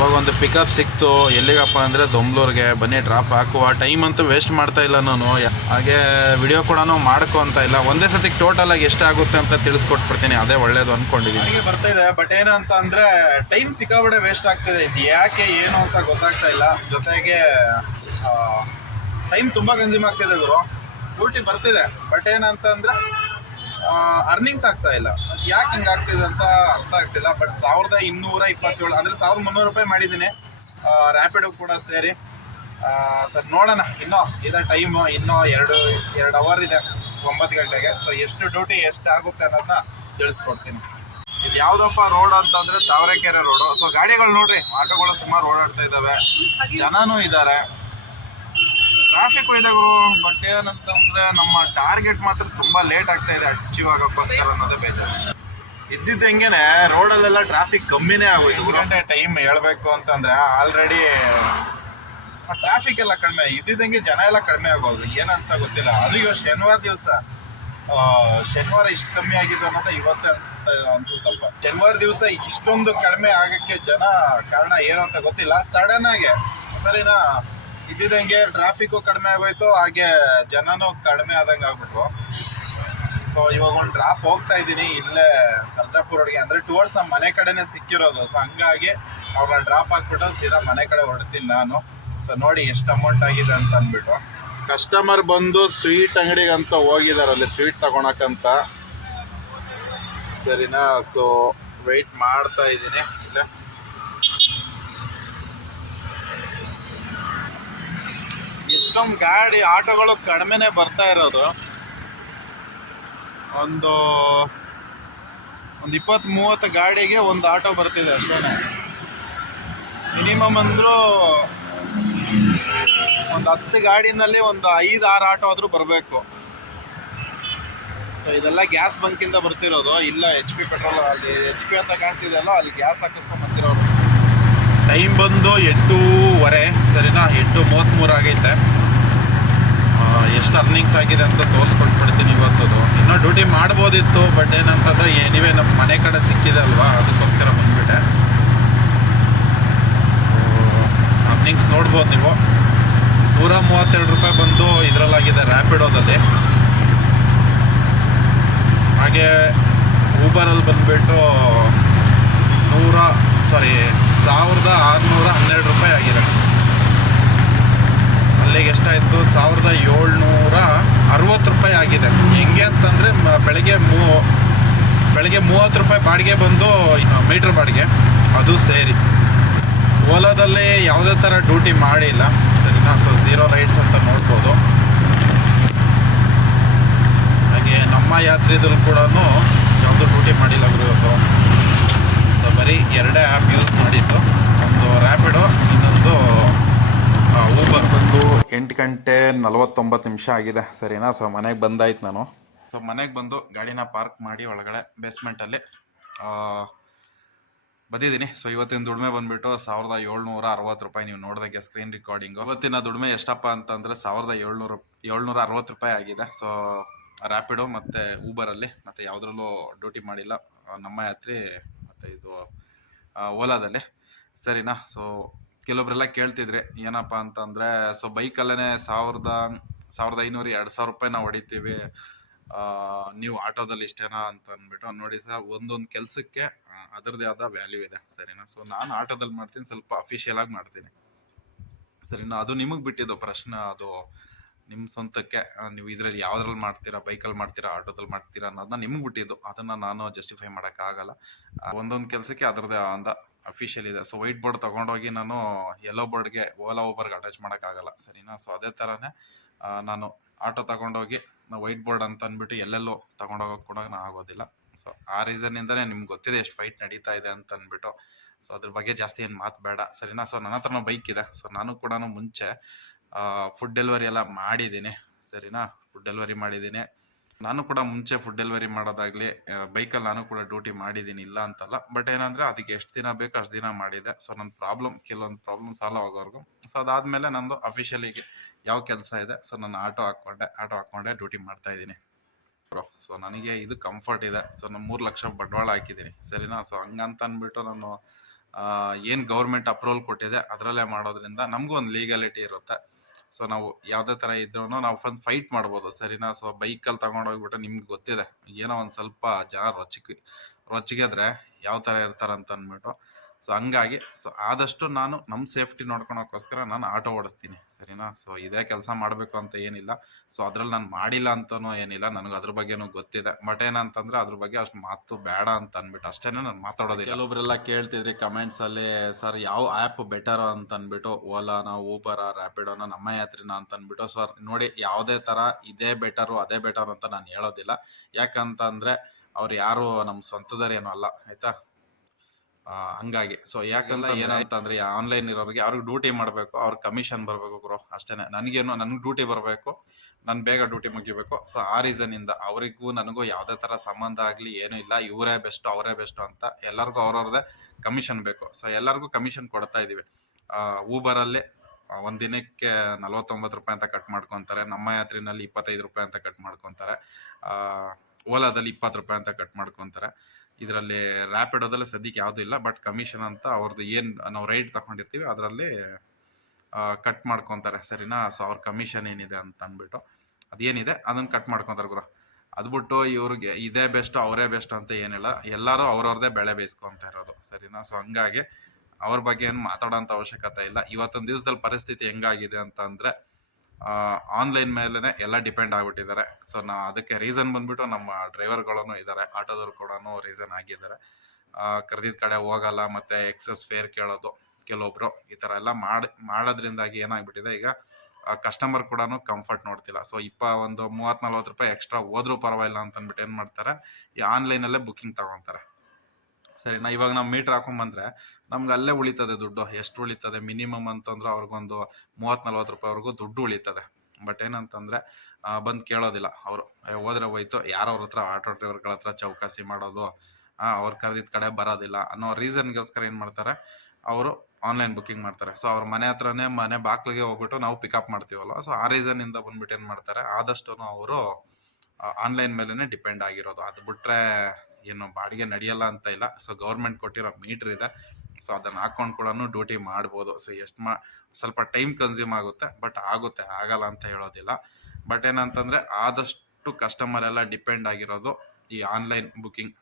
ಇವಾಗ ಒಂದು ಪಿಕಪ್ ಸಿಕ್ತು, ಎಲ್ಲಿಗಪ್ಪ ಅಂದರೆ ದೊಂಬ್ಲೂರಿಗೆ ಬನ್ನಿ ಡ್ರಾಪ್ ಹಾಕುವ ಟೈಮ್ ಅಂತೂ ವೇಸ್ಟ್ ಮಾಡ್ತಾ ಇಲ್ಲ ನಾನು. ಹಾಗೆ ವಿಡಿಯೋ ಕೂಡ ಮಾಡ್ಕೊ ಅಂತ ಇಲ್ಲ. ಒಂದೇ ಸತಿ ಟೋಟಲ್ ಆಗಿ ಎಷ್ಟಾಗುತ್ತೆ ಅಂತ ತಿಳಿಸ್ಕೊಟ್ಬಿಡ್ತೀನಿ. ಅದೇ ಒಳ್ಳೇದು ಅಂದ್ಕೊಂಡಿದ್ದೀನಿ ನನಗೆ ಬರ್ತಾ ಇದೆ. ಬಟ್ ಏನಂತ ಅಂದರೆ ಟೈಮ್ ಸಿಕ್ಕಾಬಡೆ ವೇಸ್ಟ್ ಆಗ್ತಿದೆ ಇದು. ಯಾಕೆ, ಏನು ಅಂತ ಗೊತ್ತಾಗ್ತಾ ಇಲ್ಲ. ಜೊತೆಗೆ ಟೈಮ್ ತುಂಬ ಕನ್ಸ್ಯೂಮ್ ಆಗ್ತಿದೆ ಗುರು. ಡ್ಯೂಟಿ ಬರ್ತಿದೆ. ಬಟ್ ಏನಂತ ಅಂದರೆ ಅರ್ನಿಂಗ್ಸ್ ಆಗ್ತಾ ಇಲ್ಲ. ಅದು ಯಾಕೆ ಹಿಂಗಾಗ್ತಿದೆ ಅಂತ ಅರ್ಥ ಆಗ್ತಿಲ್ಲ. ಬಟ್ ಸಾವಿರದ ಇನ್ನೂರ ಇಪ್ಪತ್ತೇಳು, ಅಂದ್ರೆ ಸಾವಿರದ ಮುನ್ನೂರು ರೂಪಾಯಿ ಮಾಡಿದ್ದೀನಿ. ರ್ಯಾಪಿಡ್ ಕೂಡ ಸೇರಿ. ಸರ್, ನೋಡೋಣ. ಇನ್ನೂ ಇದೆ ಟೈಮು ಇನ್ನೂ ಎರಡು ಎರಡು ಅವರ್ ಇದೆ, ಒಂಬತ್ತು ಗಂಟೆಗೆ. ಸೊ ಎಷ್ಟು ಡ್ಯೂಟಿ ಎಷ್ಟು ಆಗುತ್ತೆ ಅನ್ನೋದನ್ನ ತಿಳಿಸ್ಕೊಡ್ತೀನಿ. ಇದು ಯಾವುದಪ್ಪ ರೋಡ್ ಅಂತಂದರೆ ತಾವರೆಕೆರೆ ರೋಡು ಸೊ ಗಾಡಿಗಳು ನೋಡ್ರಿ, ಆಟೋಗಳು ಸುಮಾರು ಓಡಾಡ್ತಾ ಇದ್ದಾವೆ. ಜನನೂ ಇದ್ದಾರೆ. ಟ್ರಾಫಿಕ್ ಇದೆ ಗುರು ಬಟ್ ಏನಂತಂದ್ರೆ ನಮ್ಮ ಟಾರ್ಗೆಟ್ ಮಾತ್ರ ತುಂಬಾ ಲೇಟ್ ಆಗ್ತಾ ಇದೆ ಅಚೀವ್ ಆಗೋಕ್ಕೋಸ್ಕರ ಅನ್ನೋದೇ ಬೇಜಾರು. ಇದ್ದಿದ್ದಂಗೆನೆ ರೋಡಲ್ಲೆಲ್ಲ ಟ್ರಾಫಿಕ್ ಕಮ್ಮಿನೇ ಆಗೋಯ್ತು ಗಂಟೆ ಟೈಮ್ ಹೇಳ್ಬೇಕು ಅಂತಂದ್ರೆ ಆಲ್ರೆಡಿ ಟ್ರಾಫಿಕ್ ಎಲ್ಲ ಕಡಿಮೆ, ಇದ್ದಿದ್ದಂಗೆ ಜನ ಎಲ್ಲ ಕಡಿಮೆ ಆಗೋದು. ಏನಂತ ಗೊತ್ತಿಲ್ಲ. ಅದು ಇವತ್ತು ಶನಿವಾರ ದಿವಸ ಶನಿವಾರ ಇಷ್ಟು ಕಮ್ಮಿ ಆಗಿದ್ದು ಅಂತ ಇವತ್ತೇ ಅಂತ ಅನ್ಸುತ್ತಪ್ಪ ಶನಿವಾರ ದಿವಸ ಇಷ್ಟೊಂದು ಕಡಿಮೆ ಆಗಕ್ಕೆ ಜನ ಕಾರಣ ಏನು ಅಂತ ಗೊತ್ತಿಲ್ಲ. ಸಡನ್ ಆಗಿ ಸರಿನಾ ಇದ್ದಿದ್ದಂಗೆ ಟ್ರಾಫಿಕ್ಕು ಕಡಿಮೆ ಆಗೋಯ್ತು, ಹಾಗೆ ಜನನೂ ಕಡಿಮೆ ಆದಂಗೆ ಆಗ್ಬಿಟ್ರು ಸೊ ಇವಾಗ ಒಂದು ಡ್ರಾಪ್ ಹೋಗ್ತಾ ಇದ್ದೀನಿ, ಇಲ್ಲೇ ಸರ್ಜಾಪುರ ರೋಡ್ಗೆ. ಅಂದ್ರೆ ಟುವರ್ಡ್ಸ್ ನಮ್ಮ ಮನೆ ಕಡೆನೇ ಸಿಕ್ಕಿರೋದು. ಸೊ ಹಂಗಾಗಿ ಅವ್ರನ್ನ ಡ್ರಾಪ್ ಹಾಕ್ಬಿಟ್ಟು ಸೀದಾ ಮನೆ ಕಡೆ ಹೊರಡ್ತೀನಿ ನಾನು. ಸೊ ನೋಡಿ ಎಷ್ಟು ಅಮೌಂಟ್ ಆಗಿದೆ ಅಂತ ಅಂದ್ಬಿಟ್ಟು. ಕಸ್ಟಮರ್ ಬಂದು ಸ್ವೀಟ್ ಅಂಗಡಿಗೆ ಅಂತ ಹೋಗಿದಾರೆ ಅಲ್ಲಿ ಸ್ವೀಟ್ ತಗೊಳಕಂತ ಸರಿನಾ? ಸೊ ವೆಯ್ಟ್ ಮಾಡ್ತಾ ಇದ್ದೀನಿ. ಇಲ್ಲೇ. ಇಷ್ಟೊಂದು ಗಾಡಿ ಆಟೋಗಳು ಕಡಿಮೆನೆ ಬರ್ತಾ ಇರೋದು. ಒಂದು ಒಂದು ಇಪ್ಪತ್ತು ಮೂವತ್ತು ಗಾಡಿಗೆ ಒಂದು ಆಟೋ ಬರ್ತಿದೆ ಅಷ್ಟೇ ಮಿನಿಮಮ್ ಅಂದರೂ ಒಂದು ಹತ್ತು ಗಾಡಿನಲ್ಲಿ ಒಂದು ಐದು, ಆರು ಆಟೋ ಆದರೂ ಬರಬೇಕು. ಸೊ ಇದೆಲ್ಲ ಗ್ಯಾಸ್ ಬಂಕಿಂದ ಬರ್ತಿರೋದು. ಇಲ್ಲ ಎಚ್ ಪಿ ಪೆಟ್ರೋಲ್ ಅಲ್ಲಿ ಎಚ್ ಪಿ ಅಂತ ಕಾಣ್ತಿದೆಯಲ್ಲ, ಅಲ್ಲಿ ಗ್ಯಾಸ್ ಹಾಕಿಸ್ಕೊಂಡು ಟೈಮ್ ಬಂದು ಎಂಟೂವರೆ, ಸರಿನಾ? ಎಂಟು ಮೂವತ್ತ್ಮೂರು ಆಗೈತೆ ಎಷ್ಟು ಅರ್ನಿಂಗ್ಸ್ ಆಗಿದೆ ಅಂತ ತೋರಿಸ್ಕೊಟ್ಬಿಡ್ತೀನಿ ಇವತ್ತದು. ಇನ್ನೂ ಡ್ಯೂಟಿ ಮಾಡ್ಬೋದಿತ್ತು ಬಟ್ ಏನಂತಂದರೆ ಏನಿವೆ ನಮ್ಮ ಮನೆ ಕಡೆ ಸಿಕ್ಕಿದೆ ಅಲ್ವಾ? ಅದಕ್ಕೋಸ್ಕರ ಬಂದ್ಬಿಟ್ಟೆ. ಅರ್ನಿಂಗ್ಸ್ ನೋಡ್ಬೋದು ನೀವು. ನೂರ ಮೂವತ್ತೆರಡು ರೂಪಾಯಿ ಬಂದು ಇದರಲ್ಲಾಗಿದೆ ರ್ಯಾಪಿಡೋದಲ್ಲಿ ಹಾಗೆ ಊಬರಲ್ಲಿ ಬಂದುಬಿಟ್ಟು ನೂರ ಸಾರಿ ಸಾವಿರದ ಆರುನೂರ ಹನ್ನೆರಡು ರೂಪಾಯಿ ಆಗಿದೆ. ಅಲ್ಲಿಗೆ ಎಷ್ಟಾಯಿತು? ಸಾವಿರದ ಏಳ್ನೂರ ಅರವತ್ತು ರೂಪಾಯಿ ಆಗಿದೆ. ಹೆಂಗೆ ಅಂತಂದರೆ ಬೆಳಗ್ಗೆ ಮೂ, ಬೆಳಗ್ಗೆ ಮೂವತ್ತು ರೂಪಾಯಿ ಬಾಡಿಗೆ ಬಂದು ಮೀಟ್ರ್ ಬಾಡಿಗೆ. ಅದು ಸೇರಿ. ಓಲಾದಲ್ಲಿ ಯಾವುದೇ ಥರ ಡ್ಯೂಟಿ ಮಾಡಿಲ್ಲ. ಸರಿನಾ? ಸೊ ಝೀರೋ ರೈಡ್ಸ್ ಅಂತ ನೋಡ್ಬೋದು. ಹಾಗೆ ನಮ್ಮ ಯಾತ್ರೆದಲ್ಲಿ ಕೂಡ ಯಾವುದೂ ಡ್ಯೂಟಿ ಮಾಡಿಲ್ಲ ಗುರು ಸೊ ಬರೀ ಎರಡೇ ಆ್ಯಪ್ ಯೂಸ್ ಮಾಡಿದ್ದು. ರ್ಯಾಪಿಡೋ ಇನ್ನೊಂದು ಊಬರ್ ಬಂದು ಎಂಟು ಗಂಟೆ ನಲವತ್ತೊಂಬತ್ತು ನಿಮಿಷ ಆಗಿದೆ. ಸರಿನಾ? ಸೊ, ಮನೆಗೆ ಬಂದಾಯ್ತು ನಾನು. ಸೊ, ಮನೆಗೆ ಬಂದು ಗಾಡಿನ ಪಾರ್ಕ್ ಮಾಡಿ ಒಳಗಡೆ ಬೇಸ್ಮೆಂಟಲ್ಲಿ ಬಂದಿದ್ದೀನಿ. ಸೊ, ಇವತ್ತಿನ ದುಡಿಮೆ ಬಂದ್ಬಿಟ್ಟು ಸಾವಿರದ ಏಳ್ನೂರ ಅರವತ್ತು ರೂಪಾಯಿ ನೀವು ನೋಡಿದಂಗೆ ಸ್ಕ್ರೀನ್ ರೆಕಾರ್ಡಿಂಗ್ ಇವತ್ತಿನ ದುಡಿಮೆ ಎಷ್ಟಪ್ಪ ಅಂತಂದರೆ ಸಾವಿರದ ಏಳ್ನೂರು, ಏಳ್ನೂರ ಅರವತ್ತು ರೂಪಾಯಿ ಆಗಿದೆ. ಸೊ ರ್ಯಾಪಿಡೋ ಮತ್ತು ಊಬರಲ್ಲಿ ಮತ್ತು ಯಾವುದ್ರಲ್ಲೂ ಡ್ಯೂಟಿ ಮಾಡಿಲ್ಲ. ನಮ್ಮ ಯಾತ್ರಿ, ಮತ್ತು ಇದು ಓಲಾದಲ್ಲಿ ಸರಿನಾ? ಸೊ ಕೆಲವೊಬ್ರೆಲ್ಲ ಕೇಳ್ತಿದ್ರೆ, ಏನಪ್ಪ ಅಂತಂದರೆ ಸೊ ಬೈಕಲ್ಲೇ ಸಾವಿರದ ಸಾವಿರದ ಐನೂರು, ಎರಡು ಸಾವಿರ ರೂಪಾಯಿ ನಾವು ಹೊಡಿತೀವಿ ನೀವು ಆಟೋದಲ್ಲಿ ಇಷ್ಟೇನಾ ಅಂತ ಅಂದ್ಬಿಟ್ಟು ನೋಡಿ ಸರ್, ಒಂದೊಂದು ಕೆಲಸಕ್ಕೆ ಅದರದೇ ಆದ ವ್ಯಾಲ್ಯೂ ಇದೆ. ಸರಿನಾ? ಸೊ ನಾನು ಆಟೋದಲ್ಲಿ ಮಾಡ್ತೀನಿ, ಸ್ವಲ್ಪ ಅಫಿಷಿಯಲ್ ಆಗಿ ಮಾಡ್ತೀನಿ. ಸರಿನಾ? ಅದು ನಿಮಗೆ ಬಿಟ್ಟಿದ್ದು ಪ್ರಶ್ನೆ, ಅದು ನಿಮ್ಮ ಸ್ವಂತಕ್ಕೆ ನೀವು ಇದರಲ್ಲಿ ಯಾವ್ದ್ರಲ್ಲಿ ಮಾಡ್ತೀರಾ ಬೈಕಲ್ಲಿ ಮಾಡ್ತೀರಾ, ಆಟೋದಲ್ಲಿ ಮಾಡ್ತೀರಾ ಅನ್ನೋದನ್ನ ನಿಮ್ಗೆ ಬಿಟ್ಟಿದ್ದು. ಅದನ್ನು ನಾನು ಜಸ್ಟಿಫೈ ಮಾಡೋಕ್ಕಾಗಲ್ಲ. ಒಂದೊಂದು ಕೆಲಸಕ್ಕೆ ಅದರದೇ ಆದ ಅಫಿಷಿಯಲ್ ಇದೆ. ಸೊ ವೈಟ್ ಬೋರ್ಡ್ ತಗೊಂಡೋಗಿ ನಾನು ಯೆಲ್ಲೋ ಬೋರ್ಡ್ಗೆ ಓಲಾ ಓಬರ್ಗೆ ಅಟ್ಯಾಚ್ ಮಾಡೋಕ್ಕಾಗಲ್ಲ ಸರಿನಾ? ಸೊ ಅದೇ ಥರನೇ ನಾನು ಆಟೋ ತಗೊಂಡೋಗಿ ನಾವು ವೈಟ್ ಬೋರ್ಡ್ ಅಂತ ಅಂದ್ಬಿಟ್ಟು ಎಲ್ಲೆಲ್ಲೋ ತಗೊಂಡೋಗೋಕೆ ಕೂಡ ಆಗೋದಿಲ್ಲ. ಸೊ ಆ ರೀಸನ್ನಿಂದನೇ ನಿಮ್ಗೆ ಗೊತ್ತಿದೆ ಎಷ್ಟು ಫೈಟ್ ನಡೀತಾ ಇದೆ ಅಂತ ಅಂದ್ಬಿಟ್ಟು. ಸೊ ಅದ್ರ ಬಗ್ಗೆ ಜಾಸ್ತಿ ಏನು ಮಾತು ಬೇಡ. ಸರಿನಾ? ಸೊ ನನ್ನ ಹತ್ರನೂ ಬೈಕ್ ಇದೆ. ಸೊ ನಾನು ಕೂಡ ಮುಂಚೆ ಫುಡ್ ಡೆಲಿವರಿ ಎಲ್ಲ ಮಾಡಿದ್ದೀನಿ. ಸರಿನಾ? ಫುಡ್ ಡೆಲಿವರಿ ಮಾಡಿದ್ದೀನಿ. ನಾನು ಕೂಡ ಮುಂಚೆ ಫುಡ್ ಡೆಲಿವರಿ ಮಾಡೋದಾಗ್ಲಿ ಬೈಕಲ್ಲಿ ನಾನು ಕೂಡ ಡ್ಯೂಟಿ ಮಾಡಿದ್ದೀನಿ, ಇಲ್ಲ ಅಂತಲ್ಲ. ಬಟ್ ಏನಂದರೆ ಅದಕ್ಕೆ ಎಷ್ಟು ದಿನ ಬೇಕು ಅಷ್ಟು ದಿನ ಮಾಡಿದೆ. ಸೊ ನನ್ನ ಪ್ರಾಬ್ಲಮ್ ಕೆಲವೊಂದು ಪ್ರಾಬ್ಲಮ್ ಸಾಲ್ವ್ ಆಗೋವರೆಗೂ. ಸೊ ಅದಾದಮೇಲೆ ನಂದು ಅಫಿಷಿಯಲಿಗೆ ಯಾವ ಕೆಲಸ ಇದೆ ಸೊ ನಾನು ಆಟೋ ಹಾಕ್ಕೊಂಡೆ ಆಟೋ ಹಾಕ್ಕೊಂಡೆ ಡ್ಯೂಟಿ ಮಾಡ್ತಾ ಇದ್ದೀನಿ. ಸೊ ನನಗೆ ಇದು ಕಂಫರ್ಟ್ ಇದೆ. ಸೊ ನಾನು ಮೂರು ಲಕ್ಷ ಬಂಡವಾಳ ಹಾಕಿದ್ದೀನಿ. ಸರಿನಾ? ಸೊ ಹಂಗಂತ ಅಂದ್ಬಿಟ್ಟು ನಾನು ಏನು ಗೌರ್ಮೆಂಟ್ ಅಪ್ರೂವಲ್ ಕೊಟ್ಟಿದೆ, ಅದರಲ್ಲೇ ಮಾಡೋದ್ರಿಂದ ನಮಗೂ ಒಂದು ಲೀಗಾಲಿಟಿ ಇರುತ್ತೆ. ಸೊ ನಾವು ಯಾವುದೇ ಥರ ಇದ್ರೂ ನಾವು ಫನ್ ಫೈಟ್ ಮಾಡ್ಬೋದು. ಸರಿನಾ? ಸೊ ಬೈಕಲ್ಲಿ ತಗೊಂಡೋಗ್ಬಿಟ್ಟು ನಿಮ್ಗೆ ಗೊತ್ತಿದೆ. ಏನೋ ಒಂದು ಸ್ವಲ್ಪ ಜನ ರೊಚ್ಚಿಗೆ ರೊಚ್ಚಿಗೆದ್ರೆ ಯಾವ ಥರ ಇರ್ತಾರೆ ಅಂತ ಅಂದ್ಬಿಟ್ಟು. ಸೊ ಹಂಗಾಗಿ ಸೊ ಆದಷ್ಟು ನಾನು ನಮ್ಮ ಸೇಫ್ಟಿ ನೋಡ್ಕೊಳೋಕ್ಕೋಸ್ಕರ ನಾನು ಆಟೋ ಓಡಿಸ್ತೀನಿ, ಸರಿನಾ? ಸೊ ಇದೇ ಕೆಲಸ ಮಾಡಬೇಕು ಅಂತ ಏನಿಲ್ಲ. ಸೊ ಅದ್ರಲ್ಲಿ ನಾನು ಮಾಡಿಲ್ಲ ಅಂತನೂ ಏನಿಲ್ಲ. ನನಗೆ ಅದ್ರ ಬಗ್ಗೆನೂ ಗೊತ್ತಿದೆ. ಬಟ್ ಏನಂತಂದ್ರೆ ಅದ್ರ ಬಗ್ಗೆ ಅಷ್ಟು ಮಾತು ಬೇಡ ಅಂತ ಅಂದ್ಬಿಟ್ಟು ಅಷ್ಟೇ ನಾನು ಮಾತಾಡೋದಿಲ್ಲ. ಕೆಲವೊಬ್ರೆಲ್ಲ ಕೇಳ್ತಿದ್ರಿ ಕಮೆಂಟ್ಸಲ್ಲಿ ಸರ್, ಯಾವ ಆ್ಯಪ್ ಬೆಟರ್ ಅಂತ ಅಂದ್ಬಿಟ್ಟು, ಓಲಾನ ಊಬರ ರ್ಯಾಪಿಡೋನ ನಮ್ಮ ಯಾತ್ರಿನ ಅಂತ ಅಂದ್ಬಿಟ್ಟು ಸರ್ ನೋಡಿ ಯಾವುದೇ ತರ ಇದೇ ಬೆಟರು ಅದೇ ಬೆಟರ್ ಅಂತ ನಾನು ಹೇಳೋದಿಲ್ಲ. ಯಾಕಂತಂದ್ರೆ, ಅವ್ರು ಯಾರು ನಮ್ಮ ಸ್ವಂತದರೇನು ಅಲ್ಲ, ಆಯ್ತಾ? ಹಂಗಾಗಿ. ಸೊ ಯಾಕಂದ್ರೆ ಏನಂತ ಅಂದ್ರೆ ಆನ್ಲೈನ್ ಇರೋರಿಗೆ ಅವ್ರಿಗೆ ಡ್ಯೂಟಿ ಮಾಡಬೇಕು ಅವ್ರಿಗೆ ಕಮಿಷನ್ ಬರಬೇಕು ಗ್ರೋ ಅಷ್ಟೇನೆ. ನನಗೇನು ನನ್ಗೆ ಡ್ಯೂಟಿ ಬರಬೇಕು ನಾನು ಬೇಗ ಡ್ಯೂಟಿ ಮುಗಿಬೇಕು. ಸೊ ಆ ರೀಸನ್ ಇಂದ ಅವರಿಗೂ ನನಗೂ ಯಾವುದೇ ತರ ಸಂಬಂಧ ಆಗ್ಲಿ ಏನೂ ಇಲ್ಲ ಇವರೇ ಬೆಸ್ಟ್ ಅವರೇ ಬೆಸ್ಟ್ ಅಂತ ಎಲ್ಲರಿಗೂ ಅವ್ರವ್ರದೇ ಕಮಿಷನ್ ಬೇಕು. ಸೊ ಎಲ್ಲರಿಗೂ ಕಮಿಷನ್ ಕೊಡ್ತಾ ಇದೀವಿ. ಊಬರಲ್ಲಿ ಒಂದ್ ದಿನಕ್ಕೆ ನಲವತ್ತೊಂಬತ್ತು ರೂಪಾಯಿ ಅಂತ ಕಟ್ ಮಾಡ್ಕೊಂತಾರೆ ನಮ್ಮ ಯಾತ್ರಿನಲ್ಲಿ ಇಪ್ಪತ್ತೈದು ರೂಪಾಯಿ ಅಂತ ಕಟ್ ಮಾಡ್ಕೊಂತಾರೆ ಓಲಾದಲ್ಲಿ ಇಪ್ಪತ್ತು ರೂಪಾಯಿ ಅಂತ ಕಟ್ ಮಾಡ್ಕೊಂತಾರೆ. ಇದರಲ್ಲಿ ರ್ಯಾಪಿಡೋದಲ್ಲಿ ಸದ್ಯಕ್ಕೆ ಯಾವುದೂ ಇಲ್ಲ ಬಟ್ ಕಮಿಷನ್ ಅಂತ ಅವ್ರದ್ದು ಏನು ನಾವು ರೈಟ್ ತಗೊಂಡಿರ್ತೀವಿ, ಅದರಲ್ಲಿ ಕಟ್ ಮಾಡ್ಕೊತಾರೆ. ಸರಿನಾ? ಸೊ ಅವ್ರ ಕಮಿಷನ್ ಏನಿದೆ ಅಂತ ಅಂದ್ಬಿಟ್ಟು. ಅದೇನಿದೆ? ಅದನ್ನ ಕಟ್ ಮಾಡ್ಕೊತಾರೆ ಗುರು. ಅದ್ಬಿಟ್ಟು ಇವ್ರಿಗೆ ಇದೇ ಬೆಸ್ಟ್ ಅವರೇ ಬೆಸ್ಟ್ ಅಂತ ಏನಿಲ್ಲ. ಎಲ್ಲರೂ ಅವ್ರವ್ರದೇ ಬೆಳೆ ಬೇಯಿಸ್ಕೊಂತ ಇರೋದು. ಸರಿನಾ? ಸೊ ಹಂಗಾಗಿ ಅವ್ರ ಬಗ್ಗೆ ಏನು ಮಾತಾಡೋಂಥ ಅವಶ್ಯಕತೆ ಇಲ್ಲ. ಇವತ್ತೊಂದು ದಿವಸದಲ್ಲಿ ಪರಿಸ್ಥಿತಿ ಹೆಂಗಾಗಿದೆ ಅಂತ ಅಂದ್ರೆ ಆನ್ಲೈನ್ ಮೇಲೇ ಎಲ್ಲ ಡಿಪೆಂಡ್ ಆಗಿಬಿಟ್ಟಿದ್ದಾರೆ. ಸೊ ನಾ ಅದಕ್ಕೆ ರೀಸನ್ ಬಂದ್ಬಿಟ್ಟು ನಮ್ಮ ಡ್ರೈವರ್ಗಳನ್ನು ಇದ್ದಾರೆ. ಆಟೋದವ್ರು ಕೂಡ ರೀಸನ್ ಆಗಿದ್ದಾರೆ. ಕರೆದಿದ್ದ ಕಡೆ ಹೋಗಲ್ಲ, ಮತ್ತೆ ಎಕ್ಸಸ್ ಫೇರ್ ಕೇಳೋದು, ಕೆಲವೊಬ್ರು ಈ ತರ ಎಲ್ಲ ಮಾಡಿ, ಮಾಡೋದ್ರಿಂದಾಗಿ ಏನಾಗ್ಬಿಟ್ಟಿದೆ, ಈಗ ಕಸ್ಟಮರ್ ಕೂಡ ಕಂಫರ್ಟ್ ನೋಡ್ತಿಲ್ಲ. ಸೊ ಇಪ್ಪ ಒಂದು ಮೂವತ್ ನಲ್ವತ್ತು ರೂಪಾಯಿ ಎಕ್ಸ್ಟ್ರಾ ಹೋದ್ರೂ ಪರವಾಗಿಲ್ಲ ಅಂತ ಅಂದ್ಬಿಟ್ಟು ಏನ್ ಮಾಡ್ತಾರೆ, ಈ ಆನ್ಲೈನಲ್ಲೇ ಬುಕಿಂಗ್ ತಗೊಂತಾರೆ. ಸರಿನಾ ಇವಾಗ ನಾವು ಮೀಟರ್ ಹಾಕೊಂಬಂದ್ರೆ ನಮ್ಗೆ ಅಲ್ಲೇ ಉಳಿತದೆ ದುಡ್ಡು. ಎಷ್ಟು ಉಳಿತದೆ? ಮಿನಿಮಮ್ ಅಂತಂದ್ರೆ ಅವ್ರಿಗೊಂದು ಮೂವತ್ ನಲ್ವತ್ತು ರೂಪಾಯಿವರೆಗೂ ದುಡ್ಡು ಉಳಿತದೆ. ಬಟ್ ಏನಂತಂದ್ರೆ ಬಂದು ಕೇಳೋದಿಲ್ಲ ಅವರು. ಹೋದ್ರೆ ಹೋಯ್ತು. ಯಾರವ್ರ ಹತ್ರ ಆಟೋ ಡ್ರೈವರ್ಗಳ ಹತ್ರ ಚೌಕಾಸಿ ಮಾಡೋದು ಅವ್ರು ಕರೆದಿದ್ದ ಕಡೆ ಬರೋದಿಲ್ಲ ಅನ್ನೋ ರೀಸನ್ಗೋಸ್ಕರ ಏನು ಮಾಡ್ತಾರೆ, ಅವರು ಆನ್ಲೈನ್ ಬುಕ್ಕಿಂಗ್ ಮಾಡ್ತಾರೆ. ಸೊ ಅವ್ರ ಮನೆ ಹತ್ರನೇ ಮನೆ ಬಾಕ್ಲಿಗೆ ಹೋಗ್ಬಿಟ್ಟು ನಾವು ಪಿಕಪ್ ಮಾಡ್ತೀವಲ್ಲ ಸೊ ಆ ರೀಸನ್ ಇಂದ ಬಂದ್ಬಿಟ್ಟು ಏನು ಮಾಡ್ತಾರೆ ಆದಷ್ಟು ಅವರು ಆನ್ಲೈನ್ ಮೇಲೇ ಡಿಪೆಂಡ್ ಆಗಿರೋದು. ಅದು ಬಿಟ್ರೆ ಏನು ಬಾಡಿಗೆ ನಡೆಯಲ್ಲ ಅಂತ ಇಲ್ಲ. ಸೊ ಗೌರ್ಮೆಂಟ್ ಕೊಟ್ಟಿರೋ ಮೀಟರ್ ಇದೆ. ಸೊ ಅದನ್ನ ಹಾಕೊಂಡು ಕೂಡ ಡ್ಯೂಟಿ ಮಾಡ್ಬೋದು. ಸೊ ಎಷ್ಟು ಮಾ, ಸ್ವಲ್ಪ ಟೈಮ್ ಕನ್ಸ್ಯೂಮ್ ಆಗುತ್ತೆ ಬಟ್ ಆಗುತ್ತೆ. ಆಗಲ್ಲ ಅಂತ ಹೇಳೋದಿಲ್ಲ. ಬಟ್ ಏನಂತಂದ್ರೆ, ಆದಷ್ಟು ಕಸ್ಟಮರ್ ಎಲ್ಲ ಡಿಪೆಂಡ್ ಆಗಿರೋದು ಈ ಆನ್ಲೈನ್ ಬುಕಿಂಗ್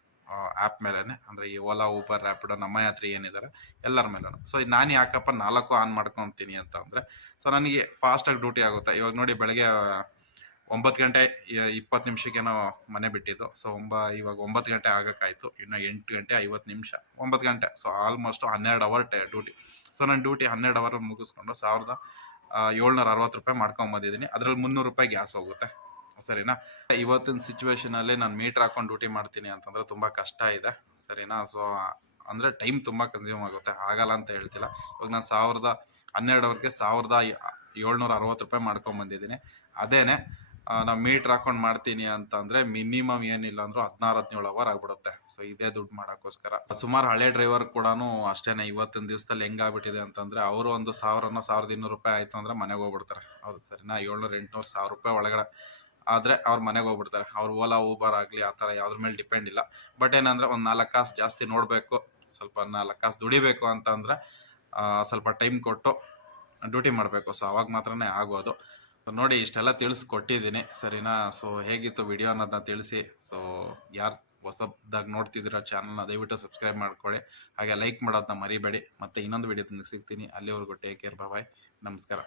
ಆ್ಯಪ್ ಮೇಲೇ ಅಂದ್ರೆ ಈ ಓಲಾ ಊಬರ್ ರ್ಯಾಪಿಡೋ ನಮ್ಮ ಯಾತ್ರಿ ಏನಿದ್ದಾರೆ ಎಲ್ಲರ ಮೇಲೂ ಸೊ ನಾನು ಯಾಕಪ್ಪ ನಾಲ್ಕು ಆನ್ ಮಾಡ್ಕೊತೀನಿ ಅಂತ ಅಂದ್ರೆ ಸೊ ನನಗೆ ಫಾಸ್ಟಾಗಿ ಡ್ಯೂಟಿ ಆಗುತ್ತೆ. ಇವಾಗ ನೋಡಿ ಬೆಳಗ್ಗೆ ಒಂಬತ್ತು ಗಂಟೆ ಇಪ್ಪತ್ತು ನಾವು ಮನೆ ಬಿಟ್ಟಿದ್ದು. ಸೊ ಒಂಬ, ಇವಾಗ ಒಂಬತ್ತು ಗಂಟೆ ಆಗಕ್ಕಾಯ್ತು. ಇನ್ನು ಎಂಟು ಗಂಟೆ ಐವತ್ತು ನಿಮಿಷ. ಒಂಬತ್ತು ಗಂಟೆ. ಸೊ ಆಲ್ಮೋಸ್ಟ್ ಹನ್ನೆರಡು ಅವರ್ ಡ್ಯೂಟಿ ಸೊ ನಾನು ಡ್ಯೂಟಿ ಹನ್ನೆರಡು ಅವರ್ ಮುಗಿಸ್ಕೊಂಡು ಸಾವಿರದ ಏಳ್ನೂರ ಅರವತ್ತು ರೂಪಾಯಿ ಮಾಡ್ಕೊಂಬಂದಿದ್ದೀನಿ ಅದರಲ್ಲಿ ಮುನ್ನೂರು ರೂಪಾಯಿ ಗ್ಯಾಸ್ ಹೋಗುತ್ತೆ. ಸರಿನಾ? ಇವತ್ತಿನ ಸಿಚುವೇಶನಲ್ಲಿ ನಾನು ಮೀಟರ್ ಹಾಕೊಂಡು ಡ್ಯೂಟಿ ಮಾಡ್ತೀನಿ ಅಂತಂದ್ರೆ ತುಂಬಾ ಕಷ್ಟ ಇದೆ. ಸರಿನಾ? ಸೊ ಅಂದ್ರೆ ಟೈಮ್ ತುಂಬಾ ಕನ್ಸ್ಯೂಮ್ ಆಗುತ್ತೆ. ಆಗಲ್ಲ ಅಂತ ಹೇಳ್ತಿಲ್ಲ. ಇವಾಗ ನಾನು ಸಾವಿರದ ಹನ್ನೆರಡು ಅವರ್ಗೆ ಸಾವಿರದ ಏಳ್ನೂರ ಅರವತ್ತು ರೂಪಾಯಿ ಮಾಡ್ಕೊಂಡ್ ಬಂದಿದ್ದೀನಿ. ಅದೇನೆ ನಾವು ಮೀಟರ್ ಹಾಕೊಂಡು ಮಾಡ್ತೀನಿ ಅಂತಂದ್ರೆ ಮಿನಿಮಮ್ ಏನಿಲ್ಲ ಅಂದ್ರೂ ಹದಿನಾರು, ಹದಿನೇಳು ಅವರ್ ಆಗ್ಬಿಡುತ್ತೆ. ಸೊ ಇದೇ ದುಡ್ಡು ಮಾಡೋಕ್ಕೋಸ್ಕರ. ಸುಮಾರು ಹಳೆ ಡ್ರೈವರ್ ಕೂಡ ಅಷ್ಟೇನೆ ಇವತ್ತಿನ ದಿವಸದಲ್ಲಿ ಹೆಂಗಾಗ್ಬಿಟ್ಟಿದೆ ಅಂತಂದ್ರೆ ಅವರು ಒಂದು ಸಾವಿರನೋ ಸಾವಿರದ ಇನ್ನೂರು ರೂಪಾಯಿ ಆಯ್ತು ಅಂದ್ರೆ ಮನೆಗೆ ಹೋಗ್ಬಿಡ್ತಾರೆ. ಹೌದು ಸರಿನಾ ಏಳ್ನೂರು, ಎಂಟುನೂರು ಸಾವಿರ ರೂಪಾಯಿ ಒಳಗಡೆ ಆದ್ರೆ ಅವ್ರ ಮನೆಗೆ ಹೋಗ್ಬಿಡ್ತಾರೆ. ಅವ್ರು ಓಲಾ, ಊಬರ್ ಆಗಲಿ ಆ ಥರ ಯಾವ್ದ್ರ ಮೇಲೆ ಡಿಪೆಂಡ್ ಇಲ್ಲ. ಬಟ್ ಏನಂದ್ರೆ ಒಂದು ನಾಲ್ಕು ಕಾಸು ಜಾಸ್ತಿ ನೋಡಬೇಕು, ಸ್ವಲ್ಪ ನಾಲ್ಕು ಕಾಸು ದುಡಿಬೇಕು ಅಂತಂದ್ರೆ ಸ್ವಲ್ಪ ಟೈಮ್ ಕೊಟ್ಟು ಡ್ಯೂಟಿ ಮಾಡಬೇಕು. ಸೊ ಅವಾಗ ಮಾತ್ರನೇ ಆಗೋದು ನೋಡಿ, ಇಷ್ಟೆಲ್ಲ ತಿಳಿಸ್ಕೊಟ್ಟಿದ್ದೀನಿ. ಸರಿನಾ? ಸೊ ಹೇಗಿತ್ತು ವಿಡಿಯೋ ಅನ್ನೋದನ್ನ ತಿಳಿಸಿ. ಸೊ ಯಾರು ಹೊಸದಾಗಿ ನೋಡ್ತಿದ್ದೀರೋ ಚಾನಲ್ನ ದಯವಿಟ್ಟು ಸಬ್ಸ್ಕ್ರೈಬ್ ಮಾಡ್ಕೊಳ್ಳಿ. ಹಾಗೆ ಲೈಕ್ ಮಾಡೋದನ್ನ ಮರಿಬೇಡಿ. ಮತ್ತೆ ಇನ್ನೊಂದು ವಿಡಿಯೋದಿಂದ ಸಿಗ್ತೀನಿ. ಅಲ್ಲಿವರೆಗೂ ಟೇಕ್ ಕೇರ್ ಬಾಯ್ ನಮಸ್ಕಾರ.